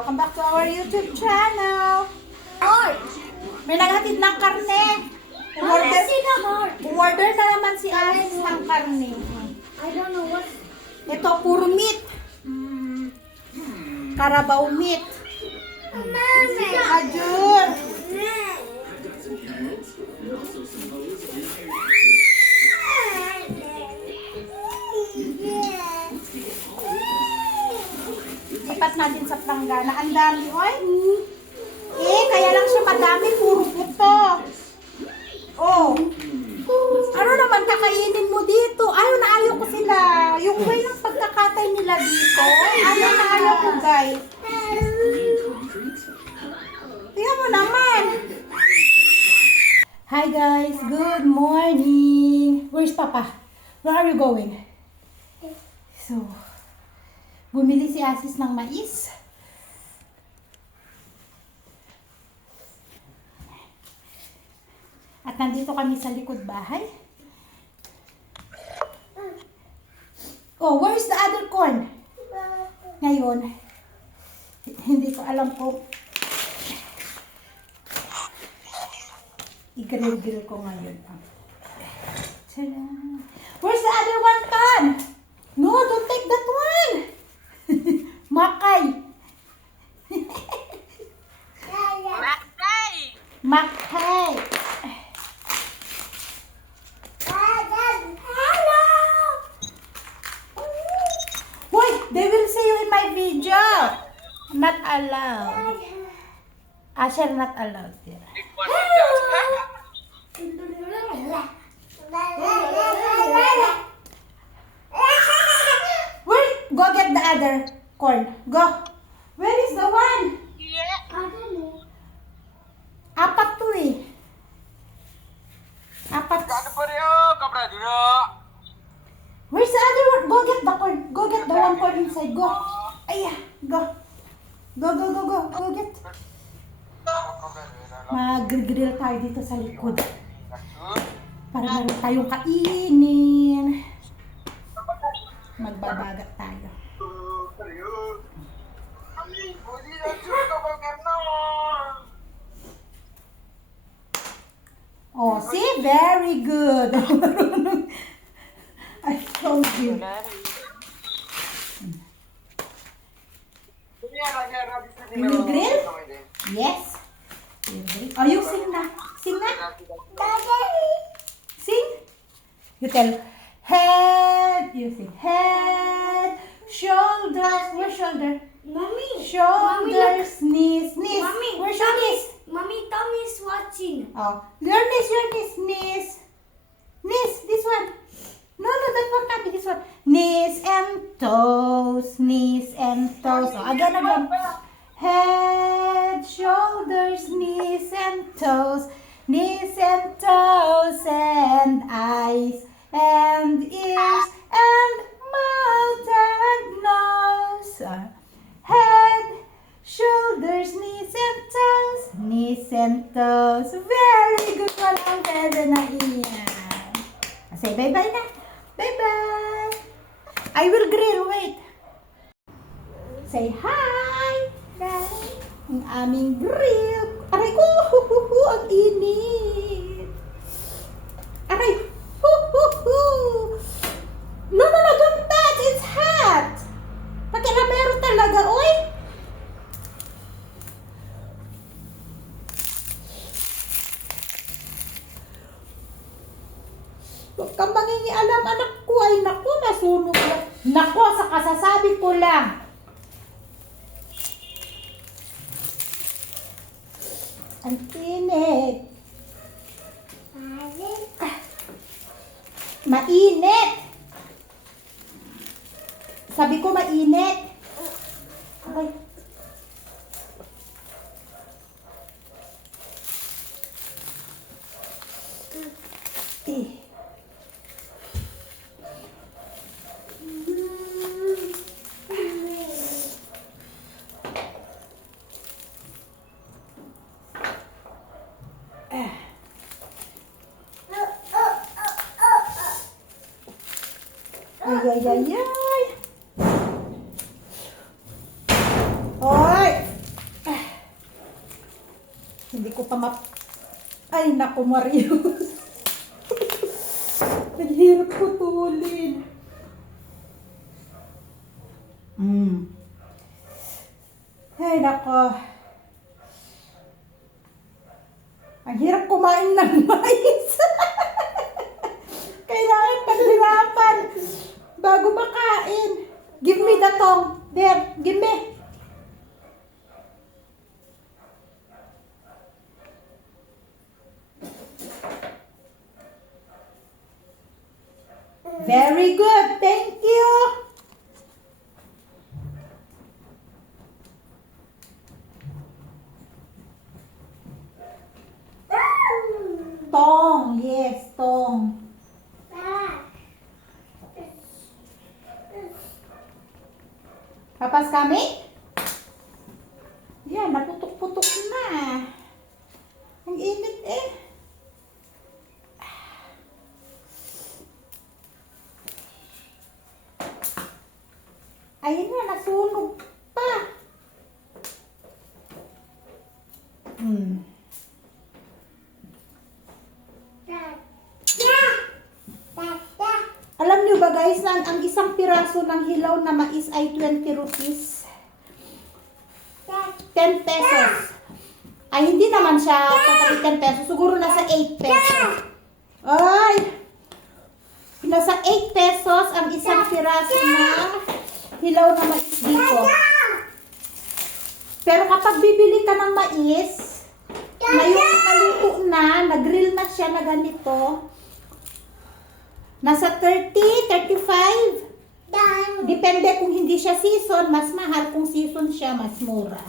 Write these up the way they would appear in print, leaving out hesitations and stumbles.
Welcome back to our YouTube channel. Oy, may naghatid ng karne. Umorder na naman si Alice ng karne. I don't know what. Ito, puro meat. Carabao meat. Ajur. Lipat natin sa planggana. Ang dami, oy. Kaya lang siya madami. Puro puto. Oh. Ano naman kakainin mo dito? Ayaw na ayaw ko sila. Yung way ng pagkakatay nila dito. Ayaw na ayaw ko, guys. Tingnan mo naman. Hi guys, good morning. Where's Papa? Where are you going? So, bumili si Asis ng mais. At nandito kami sa likod bahay. Oh, where's the other corn? Ngayon, hindi ko alam kung i-grill ko ngayon. Tada! Where's the other one, Pan? No, don't take that one! Makay! Makay! Makay! Why? They will see you in my video! Not allowed. Asher, not allowed. Dear. Where? Go get the other corn. Go. Where is the one? Apat to eh. Apat. Where's the other one? Go get the corn. Go get the one corn inside. Go. Ayah. Go. Go, go, go, go. Go get. Mag-grill tayo dito sa likod. Para meron tayong kainin. Magbabagat tayo. Oh, see? Very good. I told you. You will grill? Yes. You will grill. Oh, you sing na. Sing na. Sing. You tell. Head. You sing. Head. Shoulders. Where's shoulder? Mommy. Shoulders. Knees. Knees. Mommy. Where's your knees? Mommy, Tommy is watching. Oh. Your knees. Your knees. Knees. Knees. This one. No, that one can't be this one. Knees and toes. Knees and toes. Oh, again, again. Head, shoulders, knees and toes. Knees and toes and eyes and ears and mouth and nose. Head, shoulders, knees and toes. Knees and toes. Very good. Walang pwede na iyan. Say bye-bye na. Bye-bye. I will grill. Wait. Say hi. Bye. Ang aming grill. Aray ko. Ang init. Aray. No, don't touch. It's hot. Pakilamero talaga, oy. Huwag kang mangingialam, anak ko. Ay, naku, nasunog na. Naku, sa kasasabi ko lang. Ang init. Mainit. Sabi ko mainit. Okay. Ay, ay, ay, ay. Hoy! Ay, naku, Marius. Naghirap putulin. Ay, nako. Ang hirap kumain ng mais. Kailangan paghirapan bago makain. Give me the tong. There, give me. Very good. Thank you. Tong. Yes, tong. Papa's coming? Yan, naputok-putok na. Ang init eh. Ayun na, nasunog pa. Alam niyo ba guys, na ang isang piraso ng hilaw na mais ay 20 rupees. 10 pesos. Ay, hindi naman siya totally 10 pesos. Siguro nasa 8 pesos. Ay! Nasa 8 pesos ang isang piraso ng hilaw na mais dito. Pero kapag bibili ka ng mais, na yung naluto na, nag-grill na siya na ganito, nasa 30, 35. Depende kung hindi siya season, mas mahal. Kung season siya, mas mura.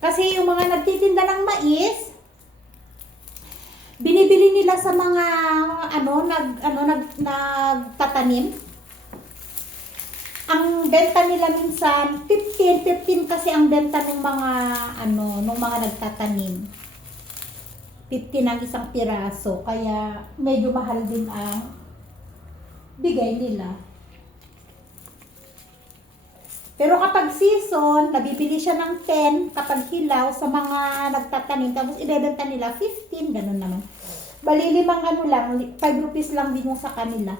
Kasi yung mga nagtitinda ng mais, binibili nila sa mga nagtatanim. Ang benta nila minsan 15 kasi ang benta ng mga nagtatanim. 15 ang isang piraso, kaya medyo mahal din ang bigay nila. Pero kapag season, nabibili siya ng 10 kapag hilaw sa mga nagtatanim, tapos ibebenta nila 15, ganun naman. Bali, 5 rupees lang din yung sa kanila.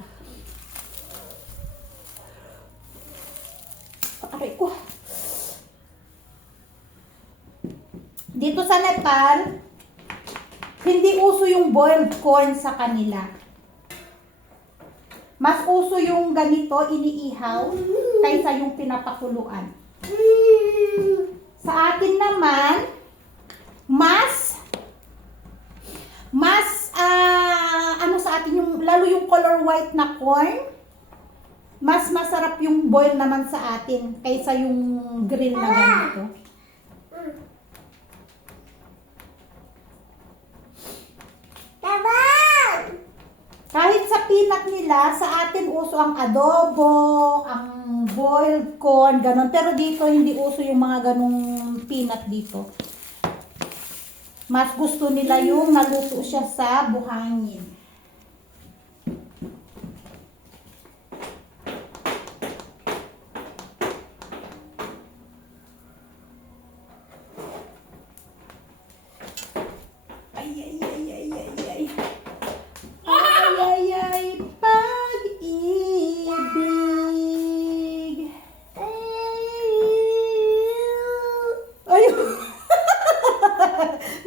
Aray ko. Dito sa Nepal, hindi uso yung boiled corn sa kanila. Mas uso yung ganito, iniihaw, kaysa yung pinapakuluan. Sa atin naman, sa atin yung, lalo yung color white na corn, mas masarap yung boil naman sa atin, kaysa yung grill na ganito. Kahit sa peanut nila, sa atin uso ang adobo, ang boiled corn, ganon. Pero dito, hindi uso yung mga ganong peanut dito. Mas gusto nila yung naluto siya sa buhangin.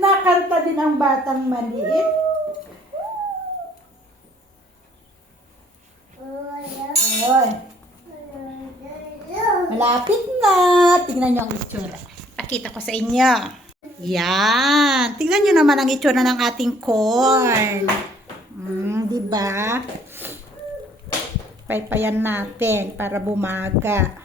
Nakanta din ang batang maliit. Ayan. Malapit na. Tingnan nyo ang itsura. Pakita ko sa inyo. Yan. Tingnan nyo naman ang itsura ng ating corn. Diba? Paypayan natin para bumaga.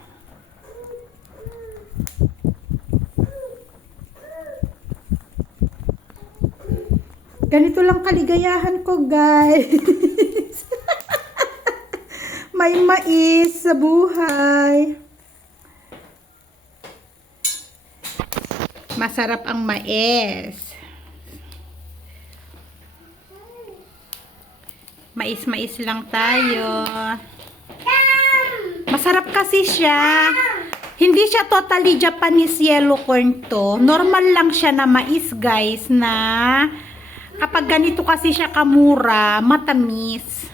Ganito lang kaligayahan ko, guys. May mais sa buhay. Masarap ang mais. Mais lang tayo. Masarap kasi siya. Hindi siya totally Japanese yellow corn to. Normal lang siya na mais, guys, na kapag ganito kasi siya kamura, matamis.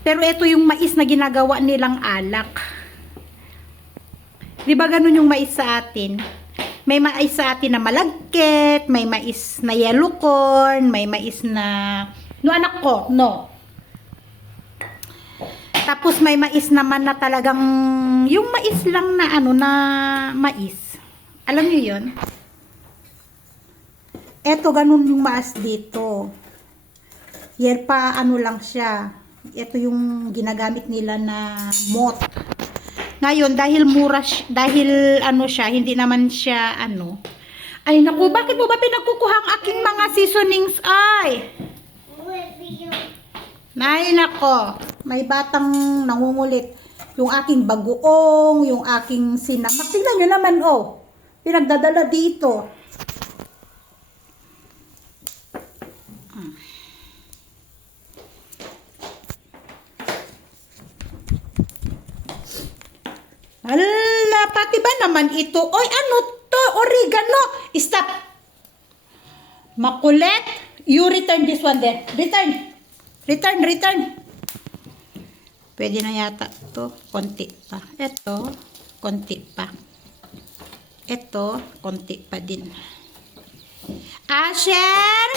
Pero ito yung mais na ginagawa nilang alak. Di ba ganun yung mais sa atin? May mais sa atin na malagkit, may mais na yellow corn, may mais na... No, anak ko, no. Tapos may mais naman na talagang yung mais lang na ano na mais. Alam niyo 'yon? Eto ganun yung mais dito. Yan pa ano lang siya. Ito yung ginagamit nila na moth. Ngayon dahil mura dahil ano siya, hindi naman siya ano. Ay naku, bakit mo ba pinagkukuha ang aking mga seasonings ay? Nay nako, may batang nangungulit. Yung aking bagoong, yung aking sinamak. Tingnan nyo naman, oh. Pinagdadala dito. Hala, pati ba naman ito? Oy, ano to? Oregano. Stop. Makulit. You return this one then. Return. Return. Pwede na yata to. Konti pa. Ito, konti pa. Ito, konti pa din. Asher!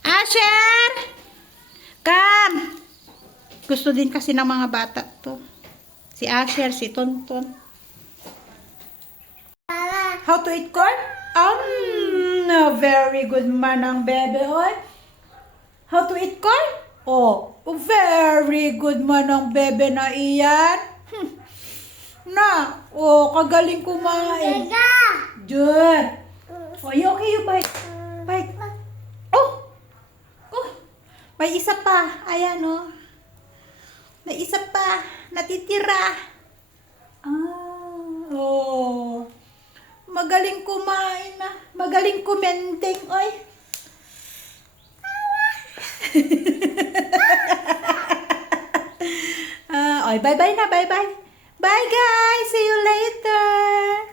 Asher! Come! Gusto din kasi ng mga bata to. Si Asher, si Tonton. How to eat corn? Very good man ang bebe, oy. How to eat corn? Oh, very good man ang bebe na iyan. Na, oh, kagaling kumain. Good. Oh, you okay, you bite. Bite. Oh, may isa pa. Ayan, oh. May isa pa. Natitira. Oh. Magaling kumain na. Magaling kumending, oy. Bye-bye na, bye-bye. Bye, guys. See you later.